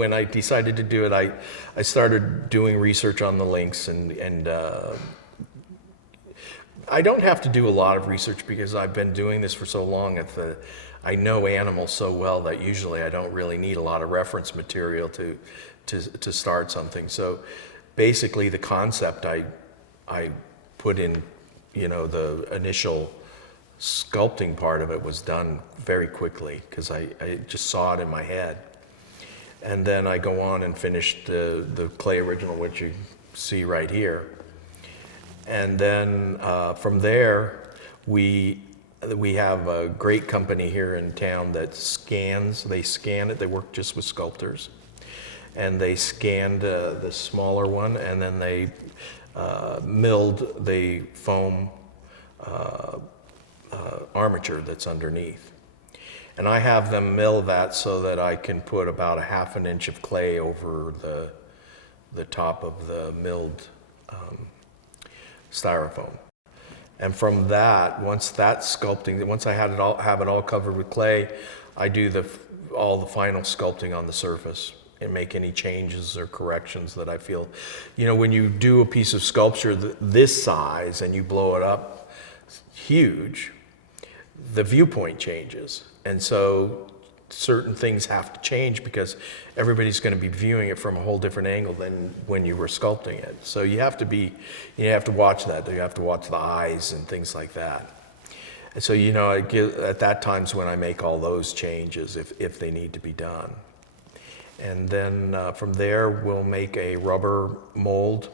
when I decided to do it, I started doing research on the lynx, and I don't have to do a lot of research because I've been doing this for so long. I know animals so well that usually I don't really need a lot of reference material to start something. So basically the concept I put in, the initial sculpting part of it was done very quickly because I just saw it in my head. And then I go on and finish the clay original, which you see right here. And then from there, we have a great company here in town that they scan it, they work just with sculptors. And they scanned the smaller one, and then they milled the foam armature that's underneath. And I have them mill that so that I can put about a half an inch of clay over the top of the milled styrofoam. And from that, once I have it all covered with clay, I do all the final sculpting on the surface and make any changes or corrections that I feel. When you do a piece of sculpture this size and you blow it up huge, the viewpoint changes. And so certain things have to change because everybody's going to be viewing it from a whole different angle than when you were sculpting it. So you have to watch that. You have to watch the eyes and things like that. And so, at that time's when I make all those changes if they need to be done. And then from there, we'll make a rubber mold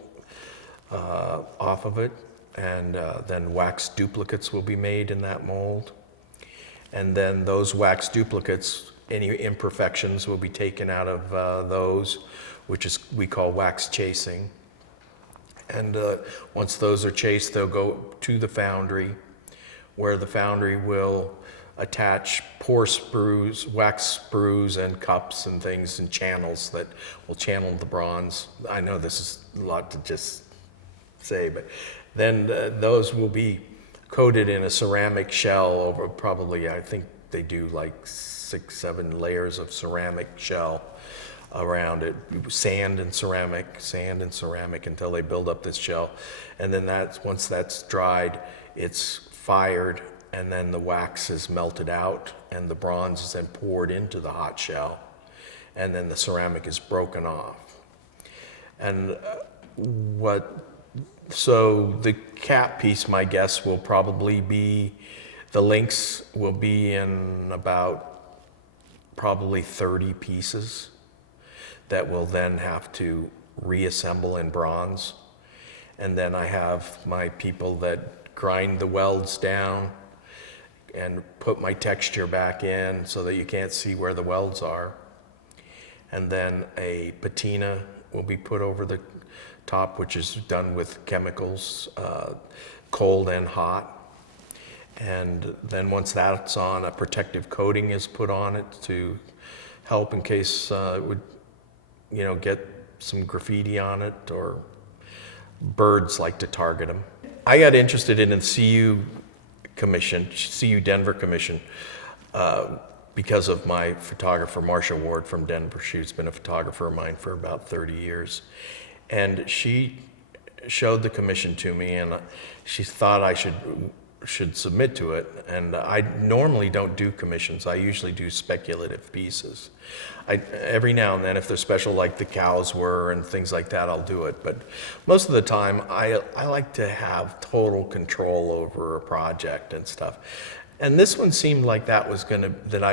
off of it, and then wax duplicates will be made in that mold. And then those wax duplicates, any imperfections will be taken out of those, which we call wax chasing. And once those are chased, they'll go to the foundry, where the foundry will attach pour sprues, wax sprues and cups and things and channels that will channel the bronze. I know this is a lot to just say, but then those will be coated in a ceramic shell over probably, I think they do like 6-7 layers of ceramic shell around it, sand and ceramic until they build up this shell. And then once that's dried, it's fired, and then the wax is melted out and the bronze is then poured into the hot shell, and then the ceramic is broken off. And so the cap piece, my guess, will probably be, the Lynx will be in about probably 30 pieces that will then have to reassemble in bronze. And then I have my people that grind the welds down and put my texture back in so that you can't see where the welds are. And then a patina will be put over the top, which is done with chemicals, cold and hot. And then once that's on, a protective coating is put on it to help in case it would, get some graffiti on it, or birds like to target them. I got interested in the CU Denver commission, because of my photographer, Marcia Ward from Denver. She's been a photographer of mine for about 30 years. And she showed the commission to me, and she thought I should submit to it. And I normally don't do commissions. I usually do speculative pieces. Every now and then, if they're special, like the cows were and things like that, I'll do it. But most of the time, I like to have total control over a project and stuff. And this one seemed like that I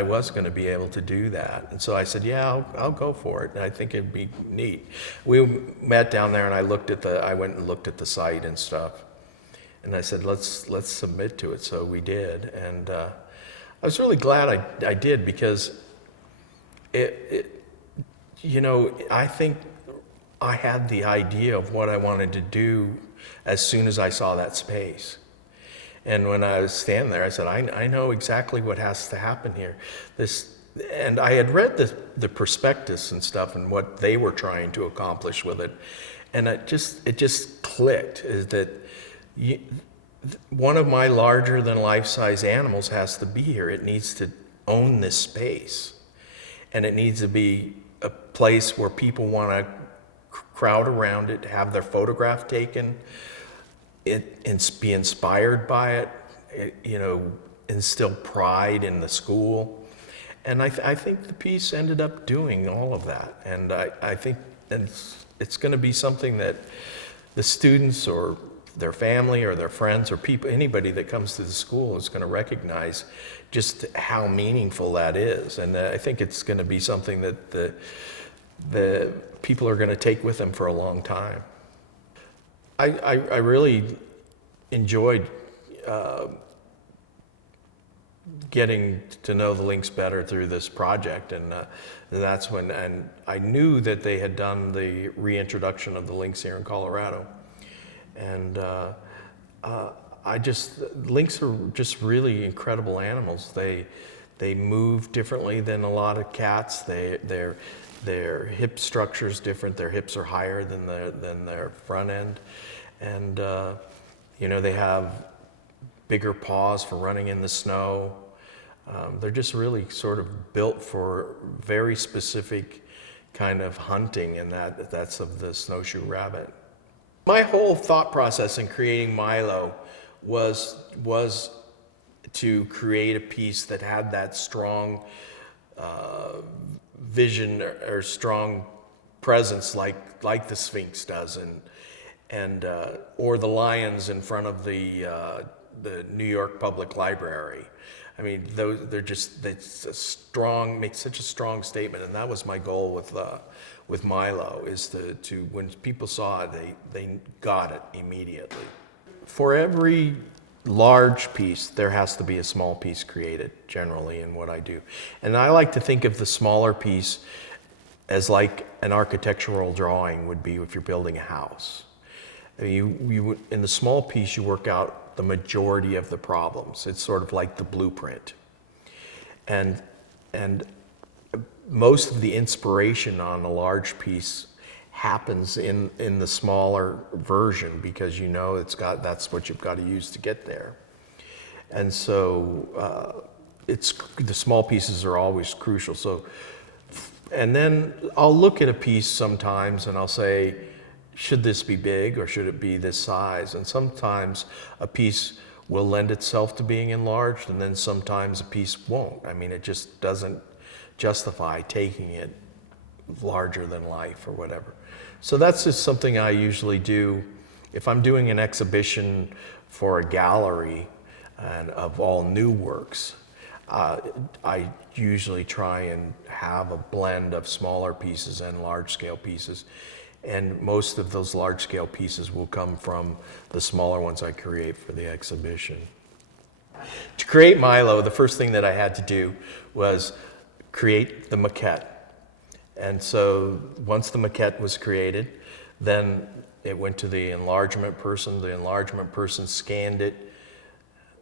was gonna be able to do that. And so I said, yeah, I'll go for it. And I think it'd be neat. We met down there, and I went and looked at the site and stuff. And I said, let's submit to it. So we did. And I was really glad I did, because I think I had the idea of what I wanted to do as soon as I saw that space. And when I was standing there, I said, I know exactly what has to happen here. And I had read the prospectus and stuff and what they were trying to accomplish with it. And it just clicked, is that one of my larger than life-size animals has to be here. It needs to own this space. And it needs to be a place where people want to crowd around it, have their photograph taken, and be inspired by it, instill pride in the school. And I think the piece ended up doing all of that. And I think it's going to be something that the students or their family or their friends or people, anybody that comes to the school is going to recognize just how meaningful that is. And I think it's going to be something that the people are going to take with them for a long time. I really enjoyed getting to know the Lynx better through this project, and that's when, and I knew that they had done the reintroduction of the Lynx here in Colorado, and Lynx are just really incredible animals. They move differently than a lot of cats. Their hip structure is different. Their hips are higher than their front end, and they have bigger paws for running in the snow. They're just really sort of built for very specific kind of hunting, and that's of the snowshoe rabbit. My whole thought process in creating Milo was to create a piece that had that strong vision or strong presence like the Sphinx does, and or the lions in front of the New York Public Library. I mean, it's a strong, makes such a strong statement, and that was my goal with Milo, is to when people saw it, they got it immediately. For every large piece, there has to be a small piece created, generally, in what I do. And I like to think of the smaller piece as like an architectural drawing would be if you're building a house. You in the small piece, you work out the majority of the problems. It's sort of like the blueprint. And most of the inspiration on a large piece happens in the smaller version, because that's what you've got to use to get there. And so the small pieces are always crucial. So, and then I'll look at a piece sometimes and I'll say, should this be big or should it be this size? And sometimes a piece will lend itself to being enlarged, and then sometimes a piece won't. I mean, it just doesn't justify taking it larger than life or whatever. So that's just something I usually do. If I'm doing an exhibition for a gallery and of all new works, I usually try and have a blend of smaller pieces and large-scale pieces. And most of those large-scale pieces will come from the smaller ones I create for the exhibition. To create Milo, the first thing that I had to do was create the maquette. And so once the maquette was created, then it went to the enlargement person. The enlargement person scanned it,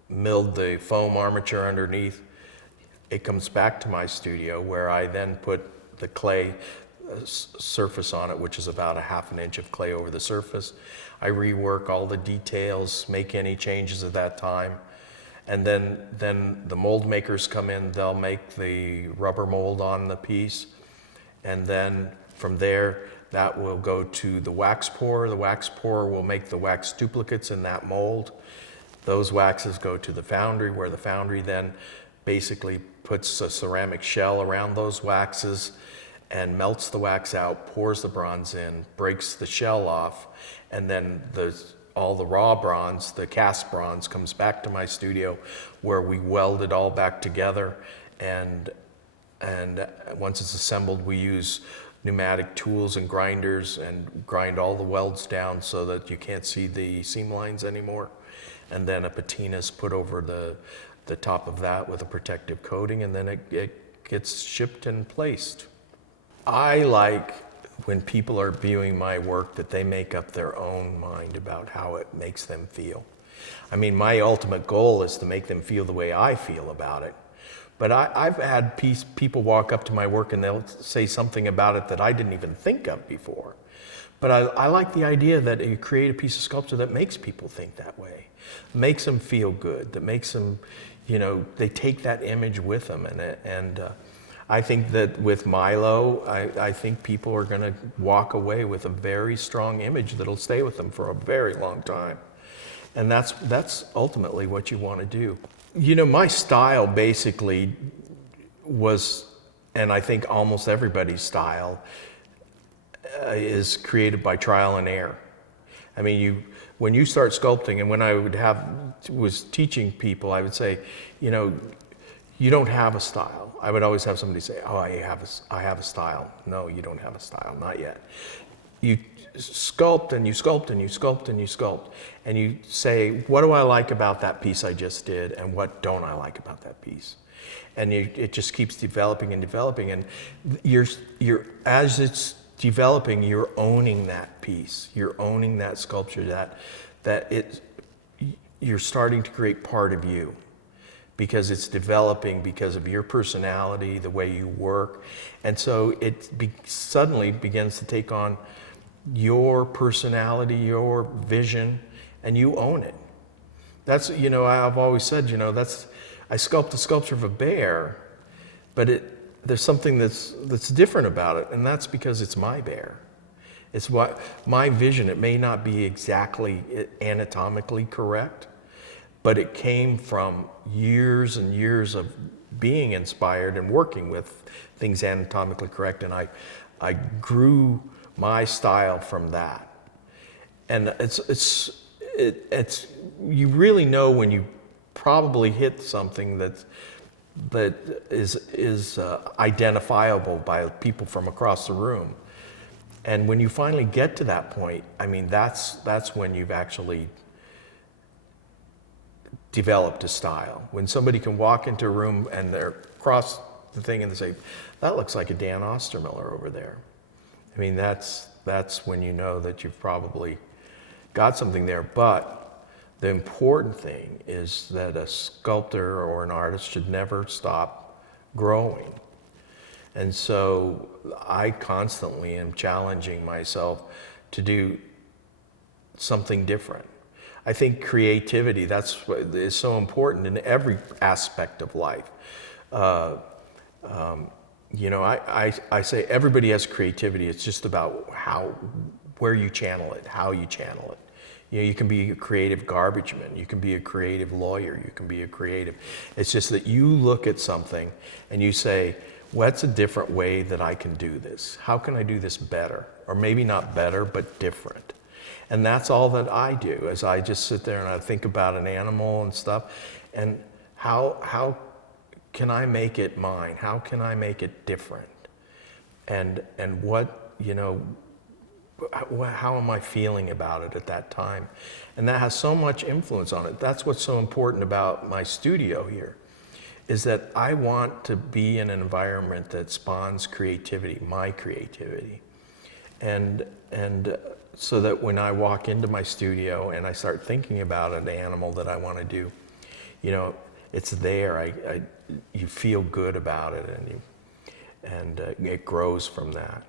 milled the foam armature underneath. It comes back to my studio, where I then put the clay surface on it, which is about a half an inch of clay over the surface. I rework all the details, make any changes at that time, and then the mold makers come in. They'll make the rubber mold on the piece, and then from there that will go to the wax pour. The wax pour will make the wax duplicates in that mold. Those waxes go to the foundry, where the foundry then basically puts a ceramic shell around those waxes and melts the wax out, pours the bronze in, breaks the shell off, and then all the raw bronze, the cast bronze, comes back to my studio, where we weld it all back together. And once it's assembled, we use pneumatic tools and grinders and grind all the welds down so that you can't see the seam lines anymore. And then a patina is put over the top of that with a protective coating, and then it gets shipped and placed. I like when people are viewing my work that they make up their own mind about how it makes them feel. I mean, my ultimate goal is to make them feel the way I feel about it. But I've had people walk up to my work and they'll say something about it that I didn't even think of before. But I like the idea that you create a piece of sculpture that makes people think that way, makes them feel good, that makes them, they take that image with them. And I think that with Milo, I think people are going to walk away with a very strong image that'll stay with them for a very long time. And that's ultimately what you want to do. You know, my style basically was, and I think almost everybody's style, is created by trial and error. I mean, when you start sculpting, and when I was teaching people, I would say, you know, you don't have a style. I would always have somebody say, oh, I have a style. No, you don't have a style, not yet. You sculpt and you sculpt and you sculpt and you sculpt, and you say, what do I like about that piece I just did, and what don't I like about that piece? And it just keeps developing and developing, and as it's developing, you're owning that piece. You're owning that sculpture. You're starting to create part of you, because it's developing because of your personality, the way you work, and so it suddenly begins to take on your personality, your vision, and you own it. That's, you know, I've always said, you know, I sculpt a sculpture of a bear, but there's something that's different about it, and that's because it's my bear. It's my vision. It may not be exactly anatomically correct, but it came from years and years of being inspired and working with things anatomically correct, and I grew my style from that. And it's you really know when you probably hit something that is identifiable by people from across the room. And when you finally get to that point, I mean, that's when you've actually developed a style. When somebody can walk into a room and they're across the thing and they say, that looks like a Dan Ostermiller over there. I mean, that's when you know that you've probably got something there. But the important thing is that a sculptor or an artist should never stop growing. And so I constantly am challenging myself to do something different. I think creativity, that's what is so important in every aspect of life. You know, I say everybody has creativity. It's just about where you channel it, how you channel it. You know, you can be a creative garbage man, you can be a creative lawyer, you can be a creative. It's just that you look at something and you say, what's a different way that I can do this? How can I do this better? Or maybe not better, but different. And that's all that I do, is I just sit there and I think about an animal and stuff, and how can I make it mine? How can I make it different? And what, you know, how am I feeling about it at that time? And that has so much influence on it. That's what's so important about my studio here, is that I want to be in an environment that spawns creativity, my creativity. And so that when I walk into my studio and I start thinking about an animal that I want to do, you know, it's there. You feel good about it, and it grows from that.